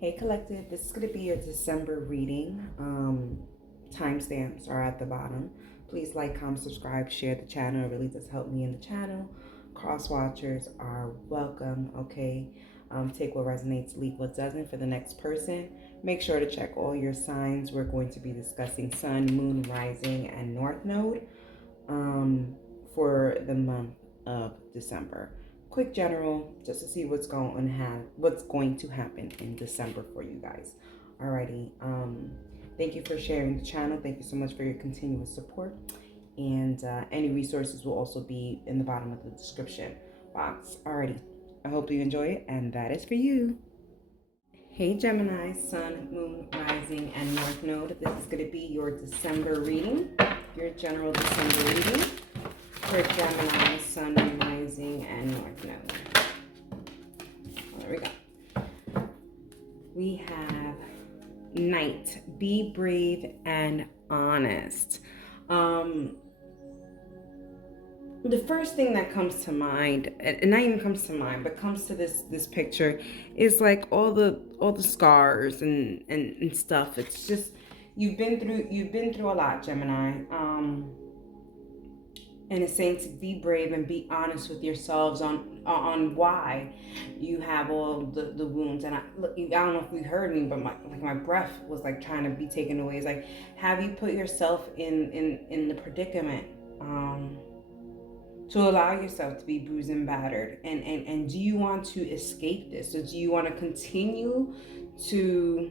Hey Collective, this is going to be a December reading. Timestamps are at the bottom. Please like, comment, subscribe, share the channel. It really does help me in the channel. Cross watchers are welcome, okay? Take what resonates, leave what doesn't for the next person. Make sure to check all your signs. We're going to be discussing Sun, Moon, Rising, and North Node for the month of December. Quick general, just to see what's going to happen in December for you guys. Alrighty, thank you for sharing the channel. Thank you so much for your continuous support. And any resources will also be in the bottom of the description box. Alrighty, I hope you enjoy it, and that is for you. Hey Gemini, Sun, Moon, Rising, and North Node. This is going to be your December reading, your general December reading for Gemini, Sun, Rising, and North Node. There we go. We have Knight. Be brave and honest. The first thing that comes to mind, and not even comes to mind, but comes to this picture, is like all the scars and stuff. It's just you've been through a lot, Gemini. And it's saying to be brave and be honest with yourselves on why you have all the wounds. And I don't know if you heard me, but my breath was like trying to be taken away. It's like, have you put yourself in the predicament to allow yourself to be bruised and battered? And do you want to escape this? Or do you want to continue to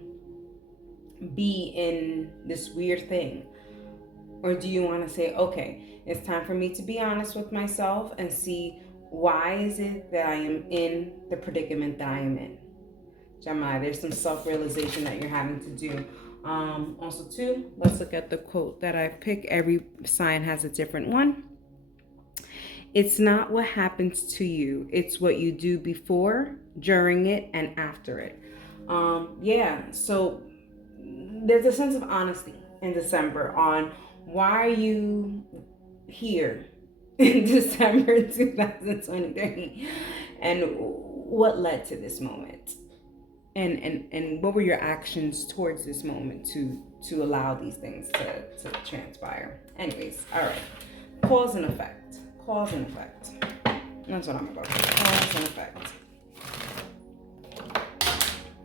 be in this weird thing? Or do you want to say, okay, it's time for me to be honest with myself and see why is it that I am in the predicament that I am in? Gemini, there's some self-realization that you're having to do. Also, too, let's look at the quote that I've picked. Every sign has a different one. It's not what happens to you. It's what you do before, during it, and after it. Yeah, so there's a sense of honesty in December on why are you here in December 2023 and what led to this moment, and what were your actions towards this moment to allow these things to transpire. Anyways, all right, cause and effect. That's what I'm about. Cause and effect.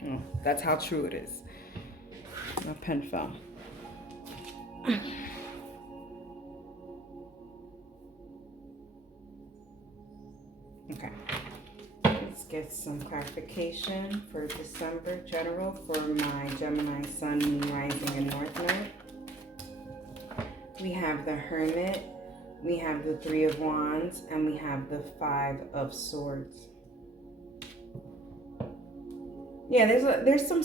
Oh, that's how true it is. My pen fell. Okay, let's get some clarification for December general for my Gemini, Sun, Moon, Rising, and North Node. We have the Hermit, we have the Three of Wands, and we have the Five of Swords. Yeah, there's some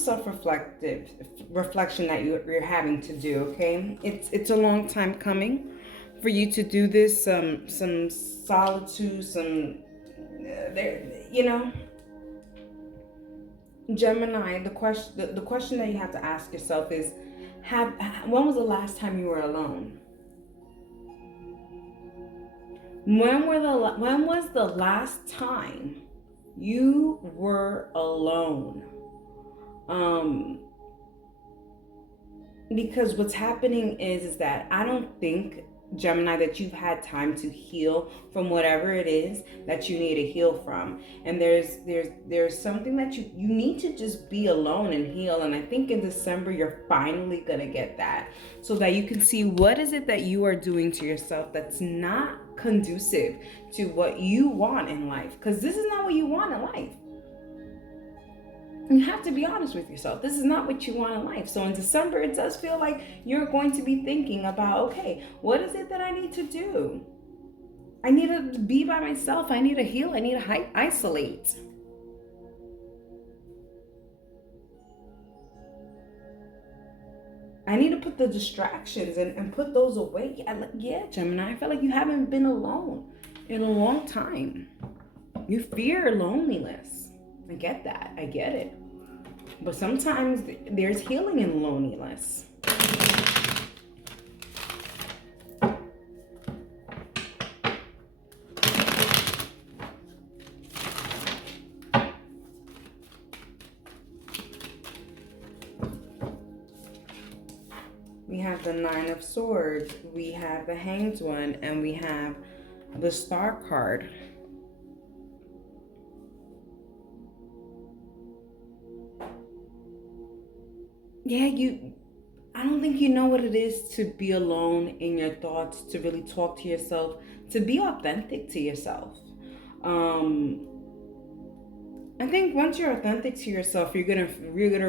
reflection that you're having to do. Okay, it's a long time coming for you to do this. Some solitude, Gemini. The question that you have to ask yourself is, when was the last time you were alone? When was the last time you were alone? Because what's happening is that I don't think, Gemini, that you've had time to heal from whatever it is that you need to heal from. And there's something that you need to just be alone and heal. And I think in December you're finally gonna get that, so that you can see what is it that you are doing to yourself that's not conducive to what you want in life. Because this is not what you want in life. You have to be honest with yourself. This is not what you want in life. So in December, it does feel like you're going to be thinking about, okay, what is it that I need to do? I need to be by myself. I need to heal. I need to isolate. I need to put the distractions and put those away. Yeah, Gemini, I feel like you haven't been alone in a long time. You fear loneliness. I get that. I get it. But sometimes there's healing in loneliness. We have the Nine of Swords, we have the Hanged One, and we have the Star card. Yeah, I don't think you know what it is to be alone in your thoughts, to really talk to yourself, to be authentic to yourself. I think once you're authentic to yourself, you're gonna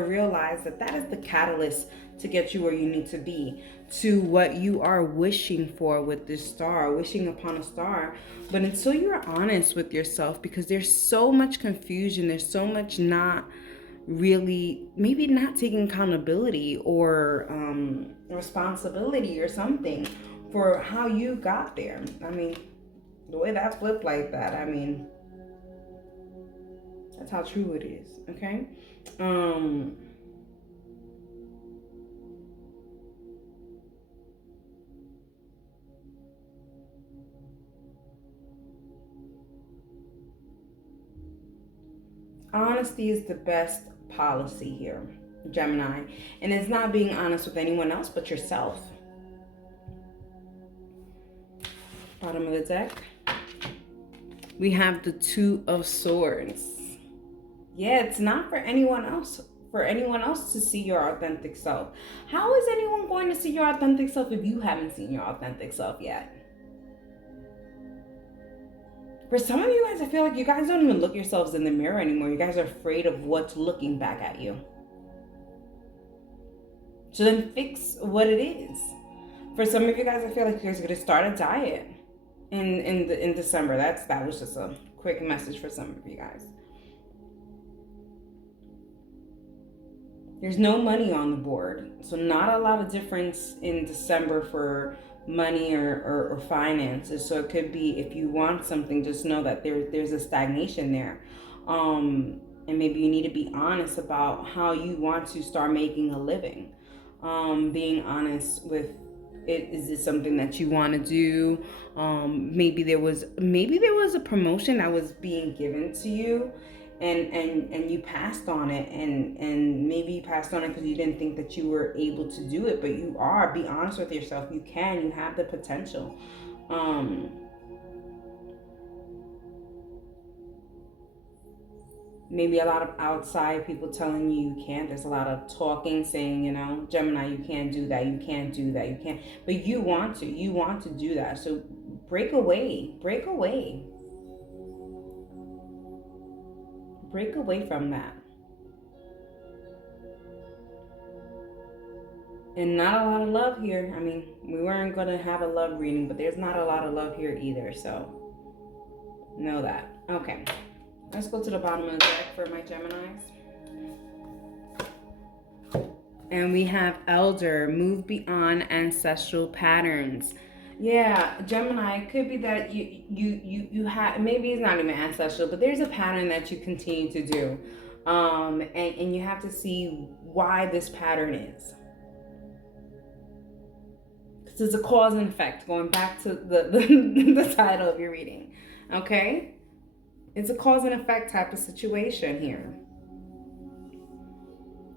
realize that that is the catalyst to get you where you need to be, to what you are wishing for with this star, wishing upon a star. But until you're honest with yourself, because there's so much confusion, there's so much not really, maybe not taking accountability or responsibility or something for how you got there. I mean, the way that's flipped like that, I mean, that's how true it is, okay? Honesty is the best policy here, Gemini. And it's not being honest with anyone else but yourself. Bottom of the deck, we have the Two of Swords. Yeah, it's not for anyone else. For anyone else to see your authentic self. How is anyone going to see your authentic self if you haven't seen your authentic self yet? For some of you guys, I feel like you guys don't even look yourselves in the mirror anymore. You guys are afraid of what's looking back at you. So then fix what it is. For some of you guys, I feel like you guys are going to start a diet in December. That was just a quick message for some of you guys. There's no money on the board, so not a lot of difference in December for money or finances. So it could be, if you want something, just know that there's a stagnation there, and maybe you need to be honest about how you want to start making a living. Being honest with it. Is it something that you want to do? Maybe there was a promotion that was being given to you, and you passed on it, and maybe you passed on it because you didn't think that you were able to do it, but you are. Be honest with yourself. You have the potential. Maybe a lot of outside people telling you can't. There's a lot of talking saying, Gemini, you can't do that, you can't do that, you can't. But you want to do that. So break away from that. And not a lot of love here. I mean, we weren't going to have a love reading, but there's not a lot of love here either. So know that. Okay. Let's go to the bottom of the deck for my Geminis. And we have Elder, move beyond ancestral patterns. Yeah, Gemini, it could be that you have, maybe it's not even ancestral, but there's a pattern that you continue to do. And you have to see why this pattern is. Because it's a cause and effect, going back to the title of your reading. Okay? It's a cause and effect type of situation here.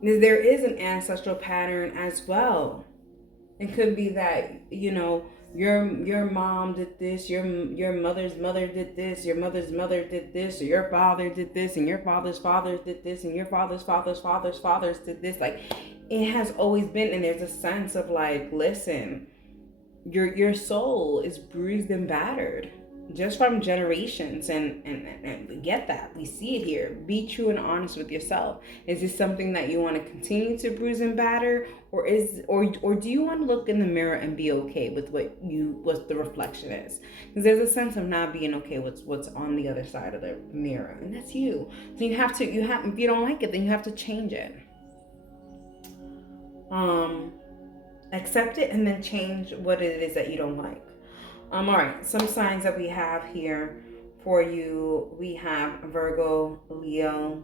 There is an ancestral pattern as well. It could be that, your mom did this, your mother's mother did this, your mother's mother did this, or your father did this, and your father's father did this, and your father's father's father's fathers did this. Like, it has always been, and there's a sense of like, listen, your soul is bruised and battered just from generations, and we get that. We see it here. Be true and honest with yourself. Is this something that you want to continue to bruise and batter, or do you want to look in the mirror and be okay with what the reflection is? Because there's a sense of not being okay with what's on the other side of the mirror, and that's you. So you have if you don't like it, then you have to change it. Accept it and then change what it is that you don't like. All right, some signs that we have here for you. We have Virgo, Leo,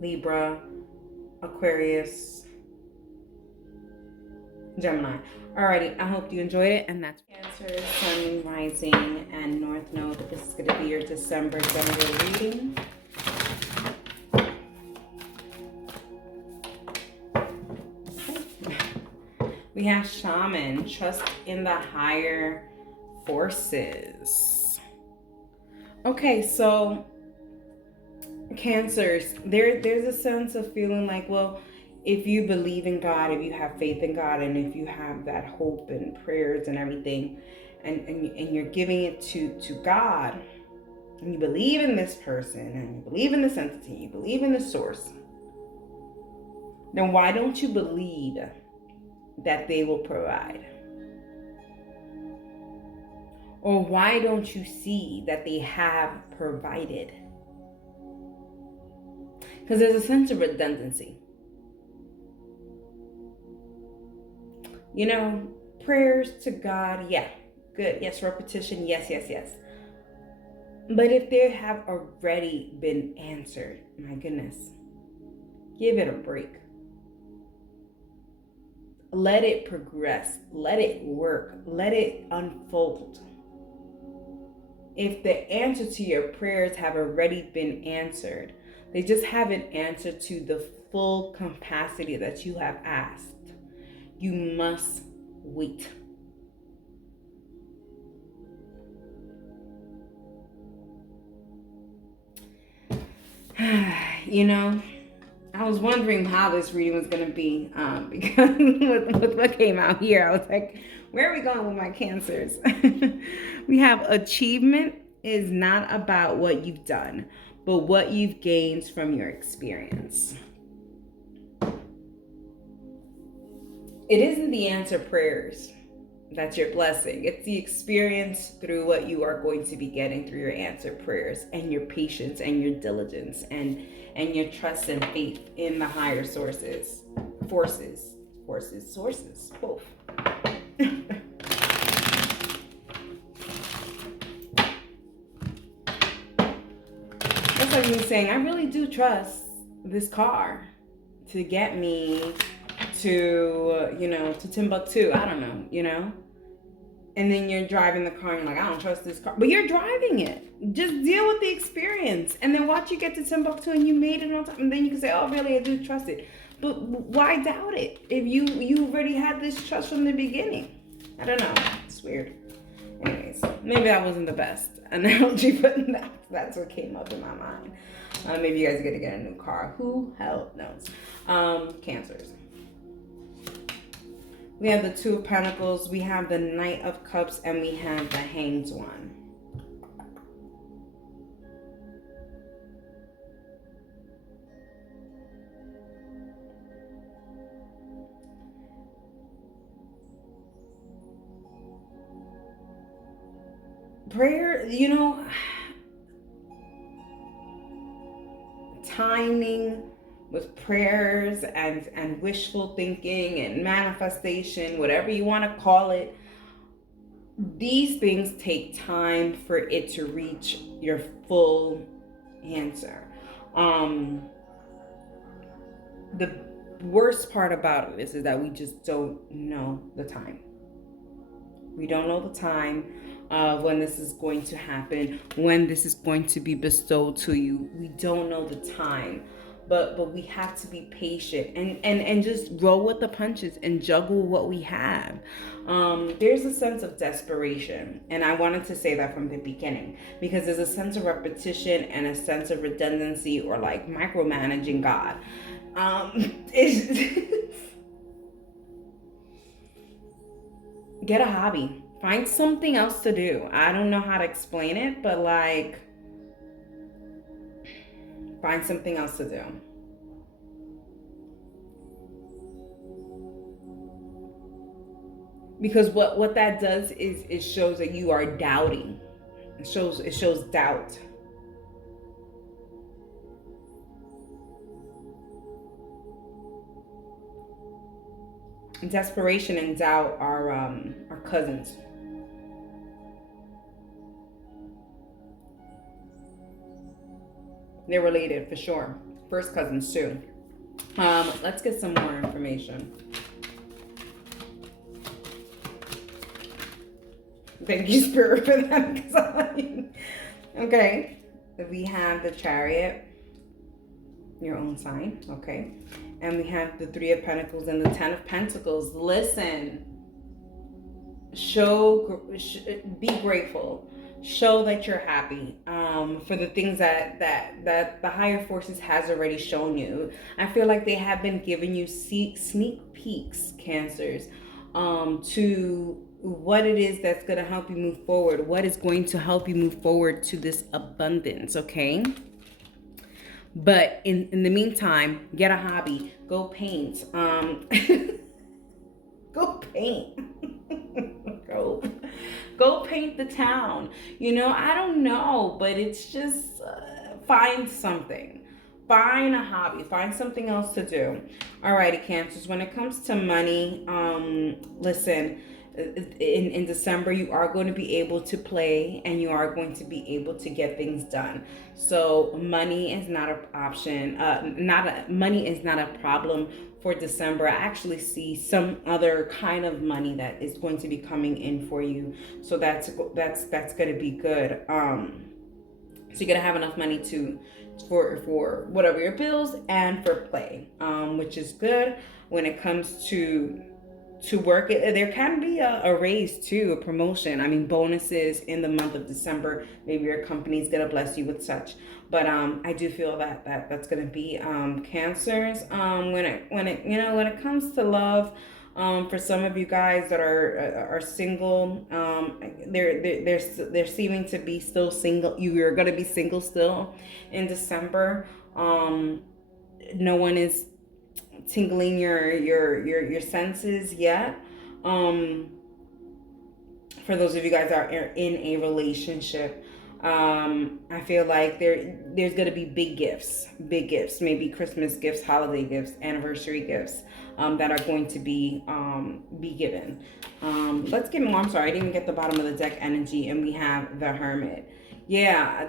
Libra, Aquarius, Gemini. Alrighty, I hope you enjoyed it. And that's Cancer, Sun, Rising, and North Node. This is going to be your December general reading. We have shaman, trust in the higher forces. Okay, so Cancers, there's a sense of feeling like, well, if you believe in God, if you have faith in God, and if you have that hope and prayers and everything, and you're giving it to God, and you believe in this person, and you believe in this entity, you believe in the source, then why don't you believe that they will provide? Or why don't you see that they have provided? Because there's a sense of redundancy. You know, prayers to God, yeah, good. Yes, repetition, yes, yes, yes. But if they have already been answered, my goodness, give it a break. Let it progress. Let it work. Let it unfold. If the answer to your prayers have already been answered, they just haven't answered to the full capacity that you have asked, you must wait. You know, I was wondering how this reading was going to be because with what came out here, I was like, where are we going with my Cancers? We have achievement is not about what you've done, but what you've gained from your experience. It isn't the answer prayers that's your blessing. It's the experience through what you are going to be getting through your answered prayers, and your patience and your diligence and your trust and faith in the higher sources. Sources, both. That's like me saying, I really do trust this car to get me to, to Timbuktu. I don't know, And then you're driving the car and you're like, I don't trust this car. But you're driving it. Just deal with the experience. And then watch you get to Timbuktu and you made it on time. And then you can say, oh, really, I do trust it. But why doubt it if you already had this trust from the beginning? I don't know. It's weird. Anyways, maybe that wasn't the best analogy, but that's what came up in my mind. Maybe you guys are going to get a new car. Who hell knows? Cancers. We have the Two of Pentacles, we have the Knight of Cups, and we have the Hanged One. Prayer, timing with prayers and wishful thinking and manifestation, whatever you want to call it, these things take time for it to reach your full answer. The worst part about this is that we just don't know the time. We don't know the time of when this is going to happen, when this is going to be bestowed to you. We don't know the time. But we have to be patient and just roll with the punches and juggle what we have. There's a sense of desperation, and I wanted to say that from the beginning because there's a sense of repetition and a sense of redundancy, or like micromanaging God. Get a hobby. Find something else to do. I don't know how to explain it, but like, find something else to do. Because what that does is it shows that you are doubting. It shows doubt. Desperation and doubt are cousins. They're related for sure. First cousins too. Let's get some more information. Thank you, Spirit, for that. Okay. We have the Chariot. your own sign, okay? And we have the Three of Pentacles and the Ten of Pentacles. Listen, be grateful. Show that you're happy for the things that the higher forces has already shown you. I feel like they have been giving you sneak peeks, Cancers, to what it is that's going to help you move forward, what is going to help you move forward to this abundance, okay? But in the meantime, get a hobby, go paint, go paint. Go paint the town. I don't know, but it's just find something. Find a hobby. Find something else to do. Alrighty, Cancers. When it comes to money, listen, in December, you are going to be able to play and you are going to be able to get things done. So money is not an option. Money is not a problem for December. I actually see some other kind of money that is going to be coming in for you. So that's going to be good. So you're gonna have enough money for whatever your bills and for play, which is good. When it comes to work, there can be a raise too, a promotion. I mean, bonuses in the month of December. Maybe your company's gonna bless you with such. But I do feel that's gonna be Cancers. When it comes to love. For some of you guys that are single, they're seeming to be still single. You're gonna be single still in December. No one is tingling your senses yet. For those of you guys that are in a relationship, I feel like there's gonna be big gifts, maybe Christmas gifts, holiday gifts, anniversary gifts, that are going to be given. Let's get more. I'm sorry, I didn't even get the bottom of the deck energy, and we have the Hermit. Yeah,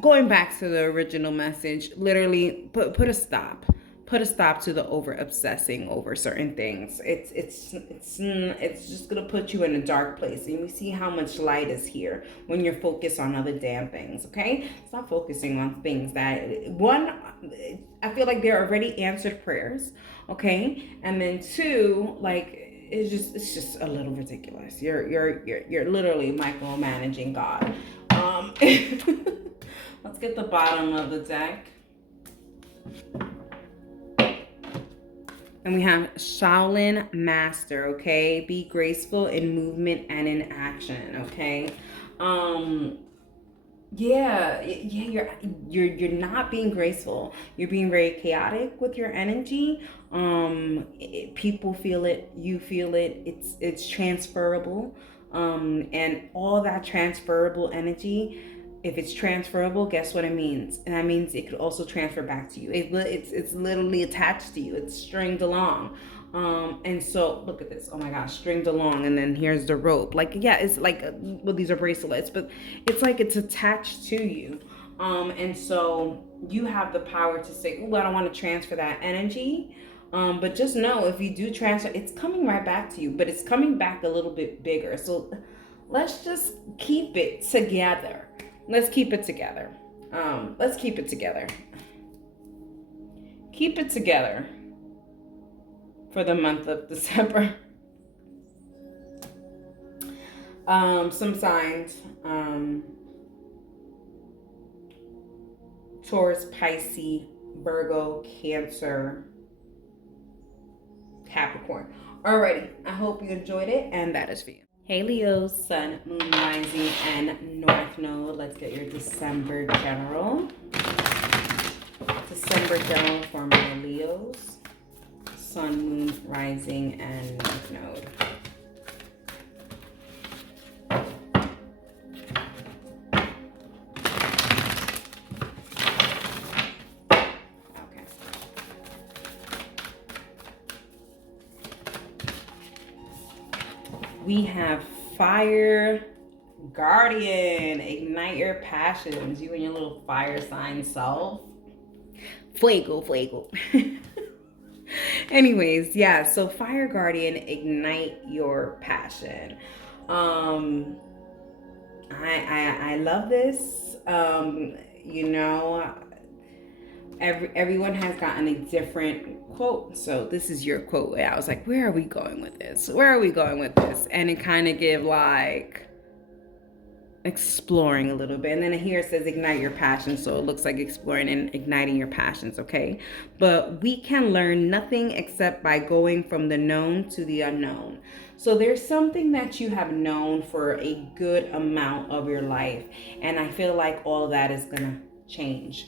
going back to the original message, literally put a stop. Put a stop to the over obsessing over certain things. It's just gonna put you in a dark place, and we see how much light is here when you're focused on other damn things. Okay, stop focusing on things that, one, I feel like they're already answered prayers. Okay, and then two, like, it's just a little ridiculous. You're literally micromanaging God. Let's get the bottom of the deck. And we have Shaolin Master, okay? Be graceful in movement and in action, okay? You're not being graceful. You're being very chaotic with your energy. People feel it, you feel it. It's transferable. And all that transferable energy, if it's transferable, guess what it means? And that means it could also transfer back to you. It's literally attached to you. It's stringed along. And so look at this. Oh my gosh, stringed along, and then here's the rope. Like, yeah, it's like, well, these are bracelets, but it's like it's attached to you. And so you have the power to say, oh, I don't want to transfer that energy. But just know, if you do transfer, it's coming right back to you, but it's coming back a little bit bigger. So let's just keep it together. Let's keep it together. Let's keep it together. Keep it together for the month of December. Some signs. Taurus, Pisces, Virgo, Cancer, Capricorn. Alrighty, I hope you enjoyed it, and that is for you. Hey Leo, Sun, Moon, Rising, and North Node. Let's get your December general. December general for my Leos. Sun, Moon, Rising, and North Node. We have Fire Guardian. Ignite your passions. You and your little fire sign self. Fuego, fuego. Anyways, yeah, so Fire Guardian, ignite your passion. I love this. Everyone has gotten a different quote. So this is your quote. I was like, where are we going with this? Where are we going with this? And it kind of give like exploring a little bit. And then here it says ignite your passion. So it looks like exploring and igniting your passions, okay? But we can learn nothing except by going from the known to the unknown. So there's something that you have known for a good amount of your life. And I feel like all of that is gonna change.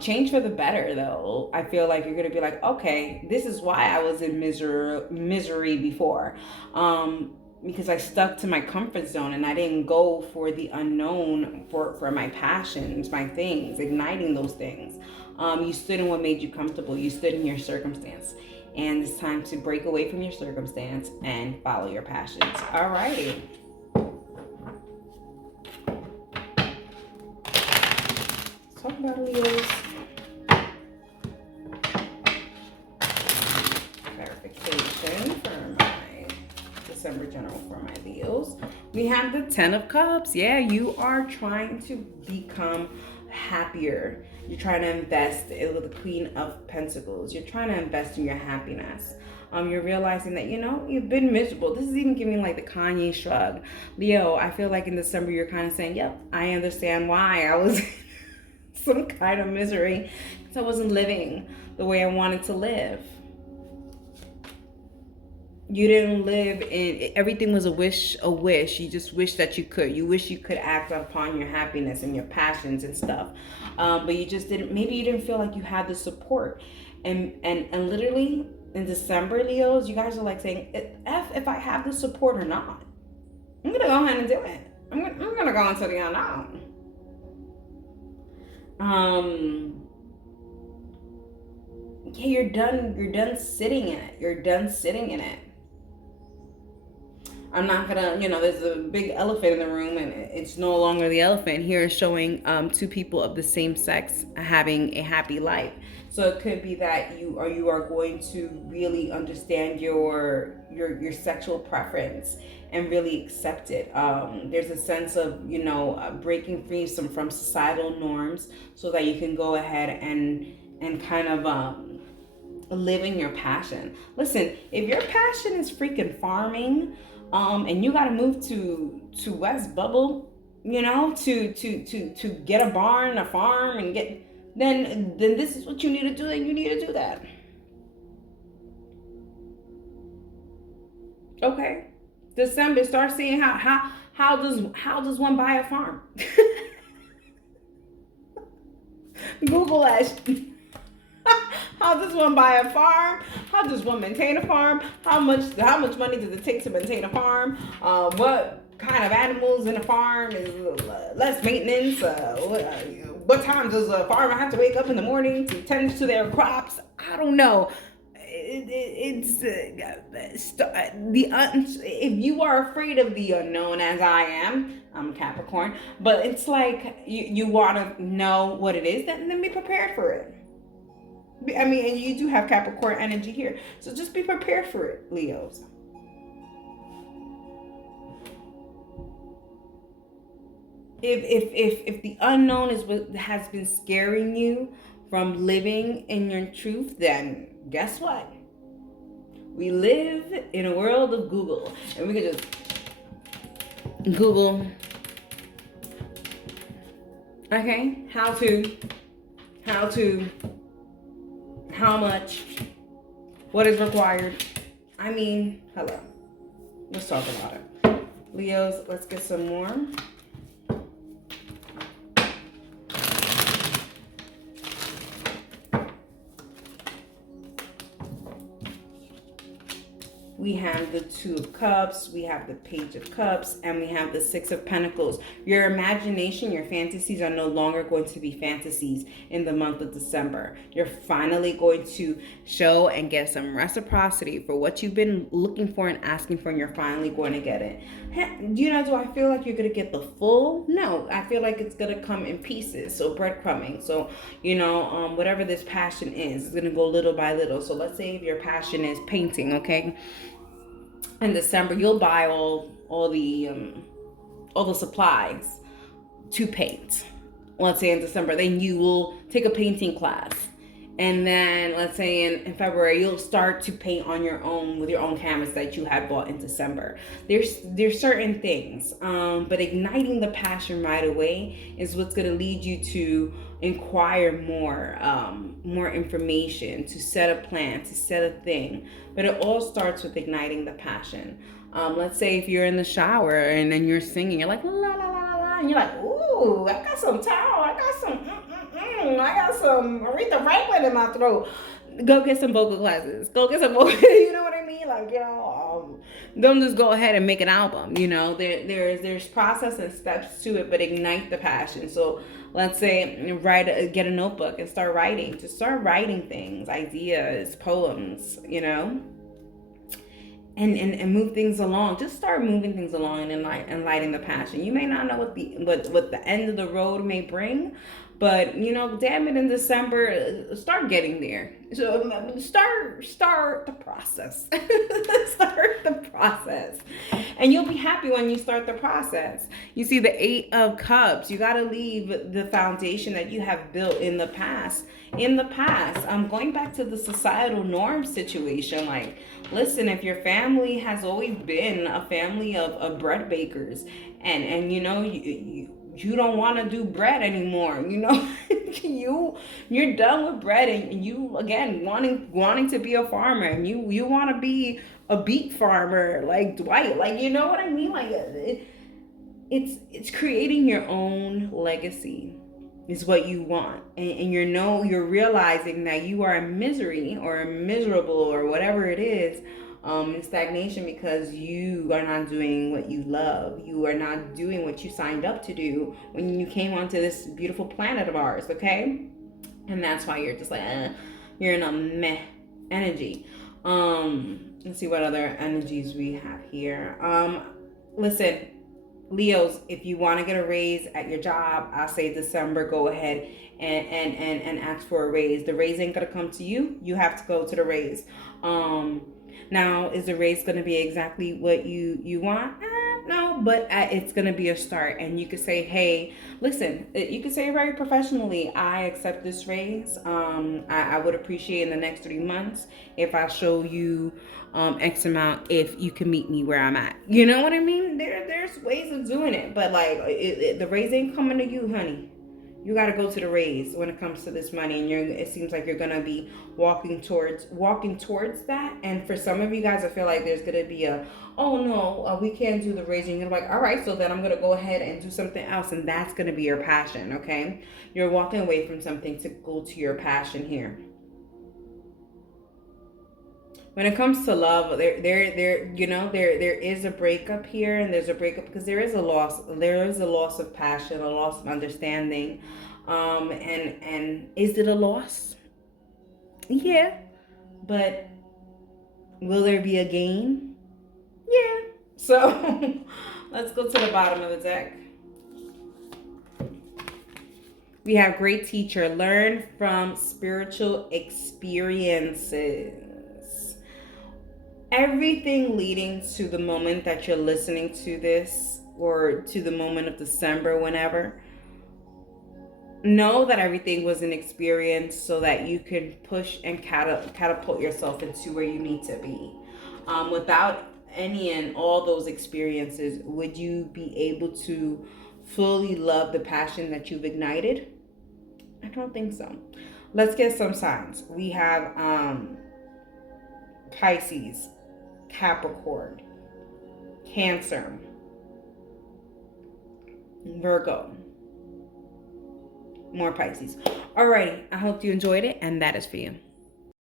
Change for the better though. I feel like you're gonna be like, okay, this is why I was in misery before. Because I stuck to my comfort zone and I didn't go for the unknown for my passions, my things, igniting those things. You stood in what made you comfortable. You stood in your circumstance. And it's time to break away from your circumstance and follow your passions. All righty. Let's talk about Leo's clarification for my December general for my Leos. We have the 10 of Cups. Yeah, you are trying to become happier. You're trying to invest with the Queen of Pentacles. You're trying to invest in your happiness. You're realizing that, you've been miserable. This is even giving like the Kanye shrug. Leo, I feel like in December you're kind of saying, yep, I understand why I was some kind of misery because I wasn't living the way I wanted to live. You didn't live in, everything was a wish. You just wish that you could. You wish you could act upon your happiness and your passions and stuff. But you just didn't, maybe you didn't feel like you had the support. And literally in December, Leos, you guys are like saying, F if I have the support or not. I'm going to go ahead and do it. I'm going to go into the unknown. Yeah, you're done sitting in it. You're done sitting in it. I'm not gonna, there's a big elephant in the room and it's no longer the elephant. Here is showing two people of the same sex having a happy life. So it could be that you are going to really understand your sexual preference and really accept it. There's a sense of, breaking free from societal norms so that you can go ahead and kind of living your passion. Listen, if your passion is freaking farming, and you got to move to West Bubble, to get a barn, a farm, and then this is what you need to do, and you need to do that. Okay, December, start seeing how does one buy a farm? Google that. How does one buy a farm? How does one maintain a farm? How much money does it take to maintain a farm? What kind of animals in a farm is less maintenance? What time does a farmer have to wake up in the morning to tend to their crops? I don't know. If you are afraid of the unknown, as I am, I'm a Capricorn, but it's like you want to know what it is, then be prepared for it. I mean, and you do have Capricorn energy here. So just be prepared for it, Leos. If the unknown is what has been scaring you from living in your truth, then guess what? We live in a world of Google. And we can just Google. Okay, how much, what is required. I mean, hello. Let's talk about it. Leos, let's get some more. We have the 2 of Cups, we have the Page of Cups, and we have the 6 of Pentacles. Your imagination, your fantasies are no longer going to be fantasies in the month of December. You're finally going to show and get some reciprocity for what you've been looking for and asking for, and you're finally going to get it. Do I feel like you're going to get the full? No, I feel like it's going to come in pieces, so breadcrumbing. So, whatever this passion is, it's going to go little by little. So let's say if your passion is painting, okay? In December, you'll buy all the supplies to paint. Let's say in December, then you will take a painting class. And then let's say in February, you'll start to paint on your own with your own canvas that you had bought in December. There's certain things, but igniting the passion right away is what's going to lead you to inquire more information, to set a plan, to set a thing. But it all starts with igniting the passion. Let's say if you're in the shower and then you're singing, you're like la la la la la, and you're like, ooh, I got some towel, I got some. I got some Aretha Franklin in my throat. Go get some vocal classes. Go get some vocal, you know what I mean? Like, don't just go ahead and make an album. There's process and steps to it, but ignite the passion. So let's say get a notebook and start writing. Just start writing things, ideas, poems, and move things along. Just start moving things along and lighting the passion. You may not know what the end of the road may bring, but damn it, in December, start getting there. So start the process. Start the process, and you'll be happy when you start the process. You see the 8 of Cups. You got to leave the foundation that you have built in the past. I'm going back to the societal norm situation. Like, listen, if your family has always been a family of bread bakers, and you don't want to do bread anymore, you're done with bread, and you again wanting to be a farmer, and you want to be a beet farmer like Dwight, like, you know what I mean? Like, it's creating your own legacy is what you want, and you're realizing that you are in misery or miserable or whatever it is, in stagnation, because you are not doing what you love. You are not doing what you signed up to do when you came onto this beautiful planet of ours, okay? And that's why you're just like, you're in a meh energy. Let's see what other energies we have here. Listen, Leos, if you want to get a raise at your job, I say December, go ahead and ask for a raise. The raise ain't gonna come to you. You have to go to the raise. Now, is the raise going to be exactly what you want? No, but it's going to be a start. And you could say, hey, listen, you could say very professionally, I accept this raise. I would appreciate in the next 3 months if I show you X amount, if you can meet me where I'm at. You know what I mean? There's ways of doing it. But like, the raise ain't coming to you, honey. You got to go to the raise when it comes to this money, and it seems like you're going to be walking towards that. And for some of you guys, I feel like there's going to be oh no, we can't do the raise. And you're like, all right, so then I'm going to go ahead and do something else. And that's going to be your passion. Okay. You're walking away from something to go to your passion here. When it comes to love, there is a breakup here, and there's a breakup because there is a loss of passion, a loss of understanding. And is it a loss? Yeah. But will there be a gain? Yeah. So let's go to the bottom of the deck. We have great teacher. Learn from spiritual experiences. Everything leading to the moment that you're listening to this, or to the moment of December, whenever, know that everything was an experience so that you can push and catapult yourself into where you need to be. Without any and all those experiences, would you be able to fully love the passion that you've ignited? I don't think so. Let's get some signs. We have Pisces, Capricorn, Cancer, Virgo, more Pisces. Alrighty, I hope you enjoyed it, and that is for you.